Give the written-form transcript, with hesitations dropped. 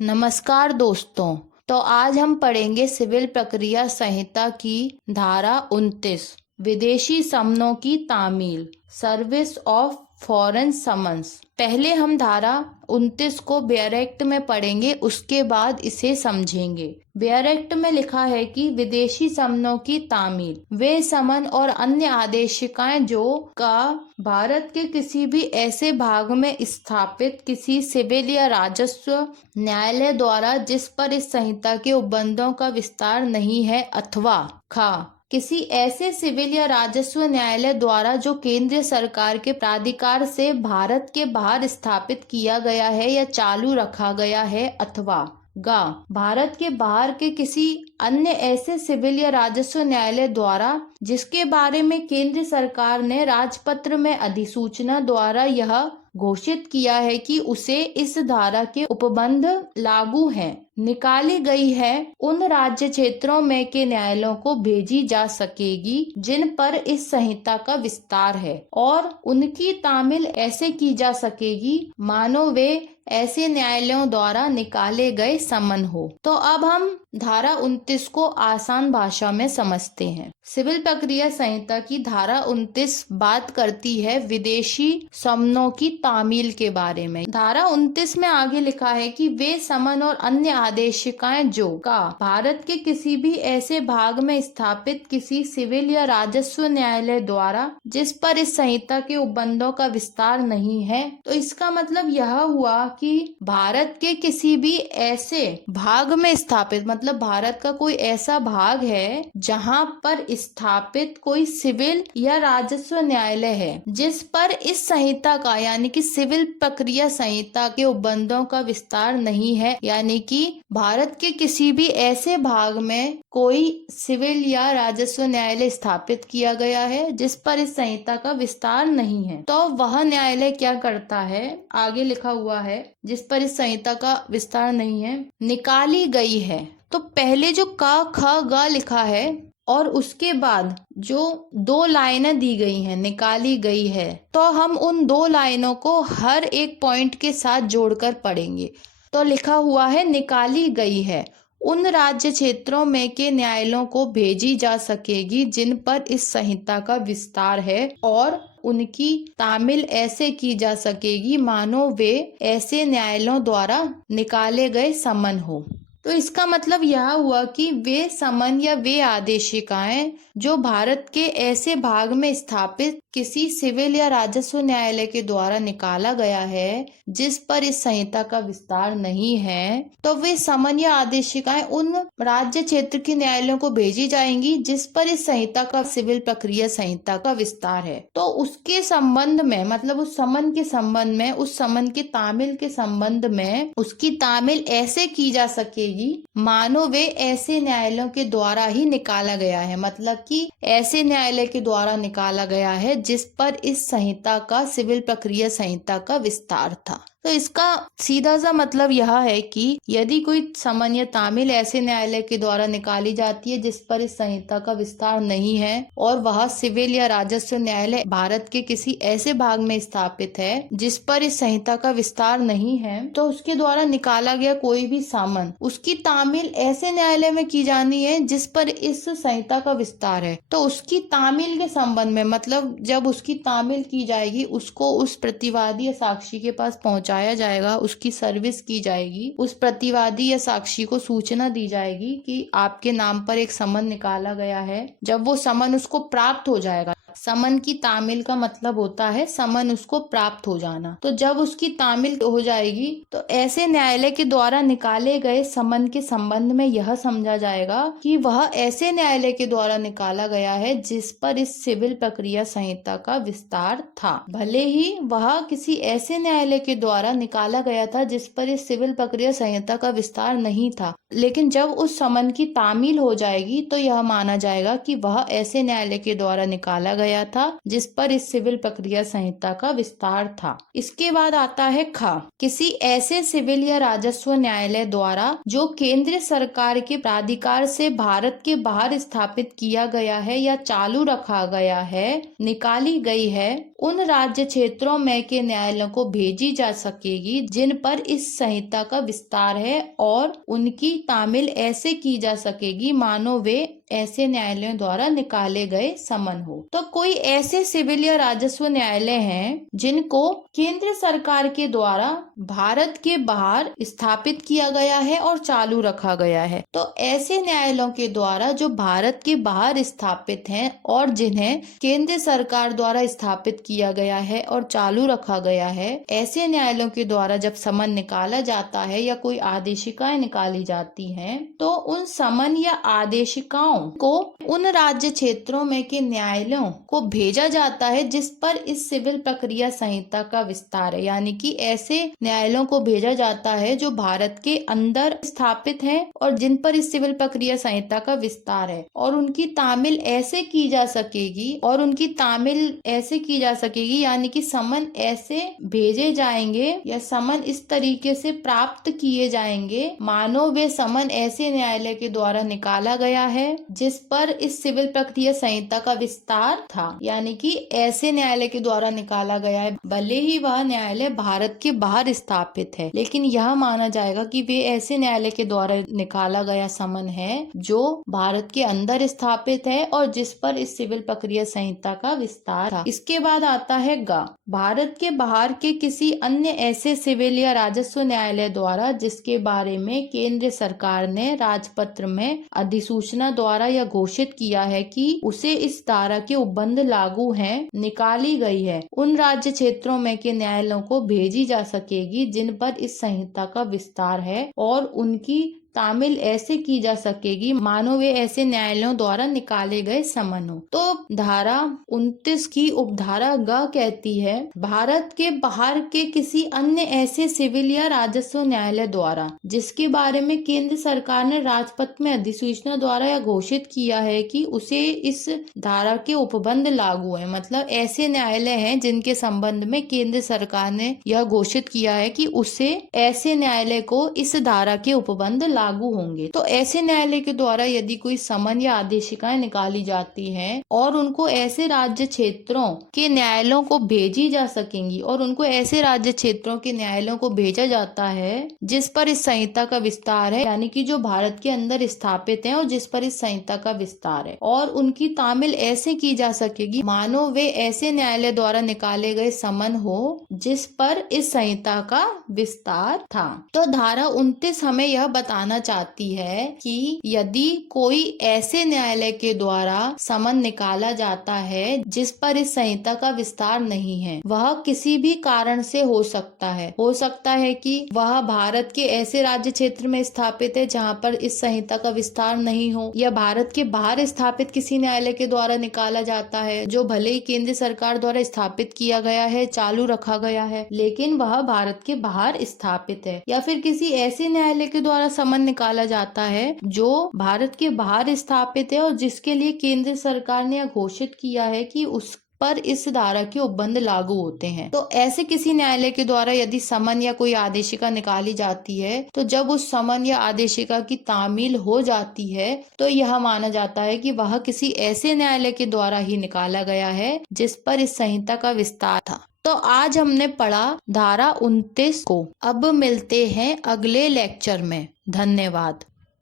नमस्कार दोस्तों। तो आज हम पढ़ेंगे सिविल प्रक्रिया संहिता की धारा 29 विदेशी समनों की तामील, सर्विस ऑफ फॉरेन समन्स। पहले हम धारा 29 को बेयर एक्ट में पढ़ेंगे, उसके बाद इसे समझेंगे। बेयर एक्ट में लिखा है कि विदेशी समनों की तामील वे समन और अन्य आदेशिकाएं जो का भारत के किसी भी ऐसे भाग में स्थापित किसी सिविल या राजस्व न्यायालय द्वारा जिस पर इस संहिता के उपबंधों का विस्तार नहीं है, अथवा खा किसी ऐसे सिविल या राजस्व न्यायालय द्वारा जो केंद्र सरकार के प्राधिकार से भारत के बाहर स्थापित किया गया है या चालू रखा गया है, अथवा गा भारत के बाहर के किसी अन्य ऐसे सिविल या राजस्व न्यायालय द्वारा जिसके बारे में केंद्र सरकार ने राजपत्र में अधिसूचना द्वारा यह घोषित किया है कि उसे इस धारा के उपबंध लागू हैं, निकाली गई है, उन राज्य क्षेत्रों में के न्यायालयों को भेजी जा सकेगी जिन पर इस संहिता का विस्तार है, और उनकी तामील ऐसे की जा सकेगी मानो वे ऐसे न्यायालयों द्वारा निकाले गए समन हो। तो अब हम धारा 29 को आसान भाषा में समझते हैं। सिविल प्रक्रिया संहिता की धारा 29 बात करती है विदेशी समनों की तामील के बारे में। धारा 29 में आगे लिखा है कि वे समन और अन्य आदेशिकाएं जो का भारत के किसी भी ऐसे भाग में स्थापित किसी सिविल या राजस्व न्यायालय द्वारा जिस पर इस संहिता के उपबंधों का विस्तार नहीं है। तो इसका मतलब यह हुआ कि भारत के किसी भी ऐसे भाग में स्थापित, मतलब भारत का कोई ऐसा भाग है जहां पर स्थापित कोई सिविल या राजस्व न्यायालय है जिस पर इस संहिता का यानी कि सिविल प्रक्रिया संहिता के उपबंधों का विस्तार नहीं है, यानी कि भारत के किसी भी ऐसे भाग में कोई सिविल या राजस्व न्यायालय स्थापित किया गया है जिस पर इस संहिता का विस्तार नहीं है, तो वह न्यायालय क्या करता है, आगे लिखा हुआ है जिस पर इस संहिता का विस्तार नहीं है, निकाली गई है। तो पहले जो का ख ग लिखा है और उसके बाद जो दो लाइनें दी गई हैं, निकाली गई है, तो हम उन दो लाइनों को हर एक पॉइंट के साथ जोड़कर पढ़ेंगे। तो लिखा हुआ है निकाली गई है उन राज्य क्षेत्रों में के न्यायालयों को भेजी जा सकेगी जिन पर इस संहिता का विस्तार है, और उनकी तामील ऐसे की जा सकेगी मानो वे ऐसे न्यायालयों द्वारा निकाले गए समन हो। तो इसका मतलब यह हुआ कि वे समन या वे आदेशिकाएं जो भारत के ऐसे भाग में स्थापित किसी सिविल या राजस्व न्यायालय के द्वारा निकाला गया है जिस पर इस संहिता का विस्तार नहीं है, तो वे समन या आदेशिकाएं उन राज्य क्षेत्र के न्यायालयों को भेजी जाएंगी जिस पर इस संहिता का सिविल प्रक्रिया संहिता का विस्तार है। तो उसके संबंध में, मतलब उस समन के संबंध में, उस समन की तामील के संबंध में उसकी तामील ऐसे की जा सकेगी मानो वे ऐसे न्यायालयों के द्वारा ही निकाला गया है, मतलब कि ऐसे न्यायालय के द्वारा निकाला गया है जिस पर इस संहिता का सिविल प्रक्रिया संहिता का विस्तार था। तो इसका सीधा सा मतलब यह है कि यदि कोई समन या तामील ऐसे न्यायालय के द्वारा निकाली जाती है जिस पर इस संहिता का विस्तार नहीं है और वह सिविल या राजस्व न्यायालय भारत के किसी ऐसे भाग में स्थापित है जिस पर इस संहिता का विस्तार नहीं है, तो उसके द्वारा निकाला गया कोई भी समन, उसकी तामील ऐसे न्यायालय में की जानी है जिस पर इस संहिता का विस्तार है। तो उसकी तामील के संबंध में, मतलब जब उसकी तामील की जाएगी उसको उस प्रतिवादी या साक्षी के पास पहुंचाया जाएगा, उसकी सर्विस की जाएगी, उस प्रतिवादी या साक्षी को सूचना दी जाएगी कि आपके नाम पर एक समन निकाला गया है। जब वो समन उसको प्राप्त हो जाएगा, समन की तामील का मतलब होता है समन उसको प्राप्त हो जाना, तो जब उसकी तामील हो जाएगी तो ऐसे न्यायालय के द्वारा निकाले गए समन के संबंध में यह समझा जाएगा कि वह ऐसे न्यायालय के द्वारा निकाला गया है जिस पर इस सिविल प्रक्रिया संहिता का विस्तार था, भले ही वह किसी ऐसे न्यायालय के द्वारा निकाला गया था जिस पर इस सिविल प्रक्रिया संहिता का विस्तार नहीं था। लेकिन जब उस समन की तामील हो जाएगी तो यह माना जाएगा कि वह ऐसे न्यायालय के द्वारा निकाला गया था, जिस पर इस सिविल प्रक्रिया संहिता का विस्तार था। इसके बाद आता है ख, किसी ऐसे सिविल या राजस्व न्यायालय द्वारा जो केंद्र सरकार के प्राधिकार से भारत के बाहर स्थापित किया गया है या चालू रखा गया है, निकाली गई है, उन राज्य क्षेत्रों में के न्यायालयों को भेजी जा सकेगी जिन पर इस संहिता का विस्तार है, और उनकी तामील ऐसे की जा सकेगी मानो वे ऐसे न्यायालयों द्वारा निकाले गए समन हो। तो कोई ऐसे सिविल या राजस्व न्यायालय हैं जिनको केंद्र सरकार के द्वारा भारत के बाहर स्थापित किया गया है और चालू रखा गया है। तो ऐसे न्यायालयों के द्वारा जो भारत के बाहर स्थापित हैं और जिन्हें केंद्र सरकार द्वारा स्थापित किया गया है और चालू रखा गया है, ऐसे न्यायालयों के द्वारा जब समन निकाला जाता है या कोई आदेशिकाएं निकाली जाती हैं, तो उन समन या आदेशिकाओं को उन राज्य क्षेत्रों में के न्यायालयों को भेजा जाता है जिस पर इस सिविल प्रक्रिया संहिता का विस्तार है। यानी कि ऐसे न्यायालयों को भेजा जाता है जो भारत के अंदर स्थापित हैं और जिन पर इस सिविल प्रक्रिया संहिता का विस्तार है, और उनकी तामील ऐसे की जा सकेगी यानी कि समन ऐसे भेजे जाएंगे या समन इस तरीके से प्राप्त किए जाएंगे मानो वे समन ऐसे न्यायालय के द्वारा निकाला गया है जिस पर इस सिविल प्रक्रिया संहिता का विस्तार था। यानी कि ऐसे न्यायालय के द्वारा निकाला गया है, भले ही वह न्यायालय भारत के बाहर स्थापित है, लेकिन यह माना जाएगा कि वे ऐसे न्यायालय के द्वारा निकाला गया समन है जो भारत के अंदर स्थापित है और जिस पर इस सिविल प्रक्रिया संहिता का विस्तार था। इसके बाद आता है ग, भारत के बाहर के किसी अन्य ऐसे सिविल या राजस्व न्यायालय द्वारा जिसके बारे में केंद्र सरकार ने राजपत्र में अधिसूचना द्वारा यह घोषित किया है कि उसे इस धारा के उपबंध लागू हैं, निकाली गई है, उन राज्य क्षेत्रों में के न्यायालयों को भेजी जा सकेगी जिन पर इस संहिता का विस्तार है, और उनकी तामील ऐसे की जा सकेगी मानो वे ऐसे न्यायालयों द्वारा निकाले गए समन हो। तो धारा 29 की उपधारा ग कहती है, भारत के बाहर के किसी अन्य ऐसे सिविल या राजस्व न्यायालय द्वारा जिसके बारे में केंद्र सरकार ने राजपत्र में अधिसूचना द्वारा यह घोषित किया है कि उसे इस धारा के उपबंध लागू है। मतलब ऐसे न्यायालय हैं जिनके संबंध में केंद्र सरकार ने यह घोषित किया है कि उसे ऐसे न्यायालय को इस धारा के उपबंध लागू होंगे। तो ऐसे न्यायालय के द्वारा यदि कोई समन या आदेशिकाएं निकाली जाती हैं और उनको ऐसे राज्य क्षेत्रों के न्यायालयों को भेजी जा सकेंगी और उनको ऐसे राज्य क्षेत्रों के न्यायालयों को भेजा जाता है जिस पर इस संहिता का विस्तार है, यानी कि जो भारत के अंदर स्थापित हैं और जिस पर इस संहिता का विस्तार है, और उनकी तामील ऐसे की जा सकेगी मानो वे ऐसे न्यायालय द्वारा निकाले गए समन हो जिस पर इस संहिता का विस्तार था। तो धारा 29 हमें यह बताना चाहती है कि यदि कोई ऐसे न्यायालय के द्वारा समन निकाला जाता है जिस पर इस संहिता का विस्तार नहीं है, वह किसी भी कारण से हो सकता है कि वह भारत के ऐसे राज्य क्षेत्र में स्थापित है जहां पर इस संहिता का विस्तार नहीं हो, या भारत के बाहर स्थापित किसी न्यायालय के द्वारा निकाला जाता है जो भले ही केंद्र सरकार द्वारा स्थापित किया गया है, चालू रखा गया है, लेकिन वह भारत के बाहर स्थापित है, या फिर किसी ऐसे न्यायालय के द्वारा समन निकाला जाता है जो भारत के बाहर स्थापित है और जिसके लिए केंद्र सरकार ने घोषित किया है कि उस पर इस धारा के उपबंध लागू होते हैं। तो ऐसे किसी न्यायालय के द्वारा यदि समन या कोई आदेशिका निकाली जाती है, तो जब उस समन या आदेशिका की तामील हो जाती है तो यह माना जाता है कि वह किसी ऐसे न्यायालय के द्वारा ही निकाला गया है जिस पर इस संहिता का विस्तार था। तो आज हमने पढ़ा धारा 29 को। अब मिलते हैं अगले लेक्चर में। धन्यवाद।